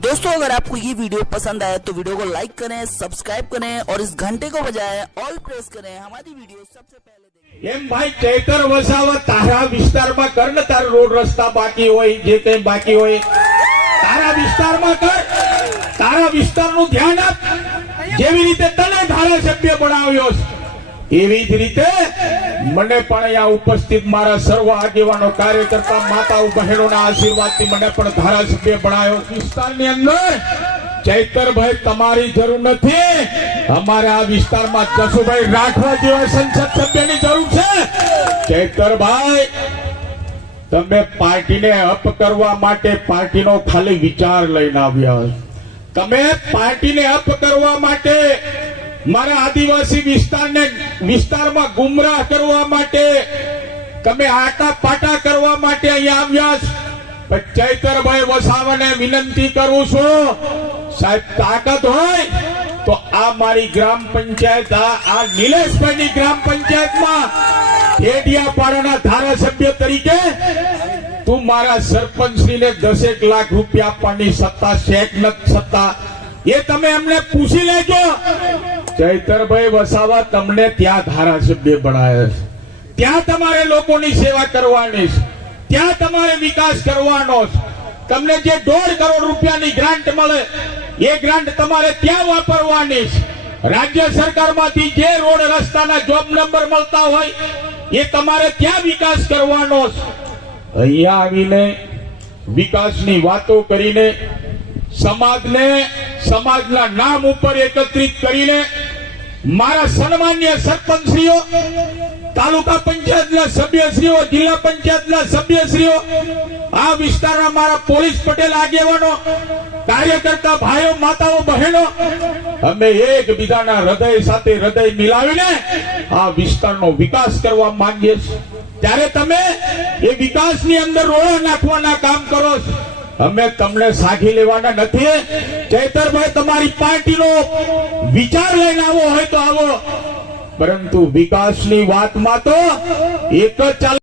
दोस्तों अगर आपको ये वीडियो पसंद आया तो वीडियो को लाइक करें सब्सक्राइब करें और इस घंटे को बजाएं ऑल प्रेस करें हमारी वीडियो सबसे पहले देखें એમ ભાઈ ચૈતર વસાવત તારા વિસ્તારમાં કર ને તારા રોડ રસ્તા બાકી હોય જે કઈ બાકી હોય તારા વિસ્તારમાં કર તારા વિસ્તારનું ધ્યાન આપ જેવી રીતે તને ધારાસભ્ય બનાવ્યો છે, એવી જ રીતે મને પણ અહીંયા ઉપસ્થિત મારા સર્વ આગેવાનો, કાર્યકર્તા, માતાઓ, બહેનોના આશીર્વાદથી મને પણ ધારાસભ્ય બનાવ્યો વિસ્તારની અંદર. ચૈતરભાઈ, તમારી જરૂર નથી. અમારે આ વિસ્તારમાં જસુભાઈ રાઠવા જેવા સંસદ સભ્યની જરૂર છે. ચૈતરભાઈ, તમે પાર્ટીને અપ કરવા માટે પાર્ટીનો ખાલી વિચાર લઈને આવ્યા. તમે પાર્ટીને અપ કરવા માટે મારા આદિવાસી વિસ્તારને વિસ્તારમાં ગુમરાહ કરવા માટે, તમે આટા પાટા કરવા માટે અહીંયા આવ્યા છો. ચૈતરભાઈ વસાવાને વિનંતી કરું છું, સાહેબ, તાકાત હોય તો આ મારી ગ્રામ પંચાયત, આ નિલેશભાઈની ગ્રામ પંચાયતમાં ડેડિયાપાડાના ધારાસભ્ય તરીકે તું મારા સરપંચશ્રીને દસેક લાખ રૂપિયા આપવાની સત્તા શેક નથી સત્તા એ તમે એમને પૂછી લેજો ચૈતરભાઈ વસાવા તમને ત્યાં ધારાસભ્ય બનાવે છે. ત્યાં તમારે લોકોની સેવા કરવાની છે. ત્યાં તમારે વિકાસ કરવાનો છે. તમને જે દોઢ કરોડ રૂપિયાની ગ્રાન્ટ મળે, એ ગ્રાન્ટ તમારે ત્યાં વાપરવાની છે. રાજ્ય સરકારમાંથી જે રોડ રસ્તાના જોબ નંબર મળતા હોય, એ તમારે ત્યાં વિકાસ કરવાનો છે. અહીંયા આવીને વિકાસની વાતો કરીને, સમાજને, સમાજના નામ ઉપર એકત્રિત કરીને મારા સન્માન્ય સરપંચશ્રીઓ, તાલુકા પંચાયતના સભ્યશ્રીઓ, જિલ્લા પંચાયતના સભ્યશ્રીઓ, આ વિસ્તારના મારા પોલીસ પટેલ આગેવાનો, કાર્યકર્તા ભાઈઓ, માતાઓ, બહેનો, અમે એકબીજાના હૃદય સાથે હૃદય મિલાવીને આ વિસ્તારનો વિકાસ કરવા માંગીએ છીએ. ત્યારે તમે એ વિકાસની અંદર રોળા નાખવાના કામ કરો છો. અમે તમને સાખી લેવાના નથી. ચૈતરભાઈ, તમારી પાર્ટીનો વિચાર લઈને આવો, હોય તો આવો. પરંતુ વિકાસની વાતમાં તો એક જ ચાલ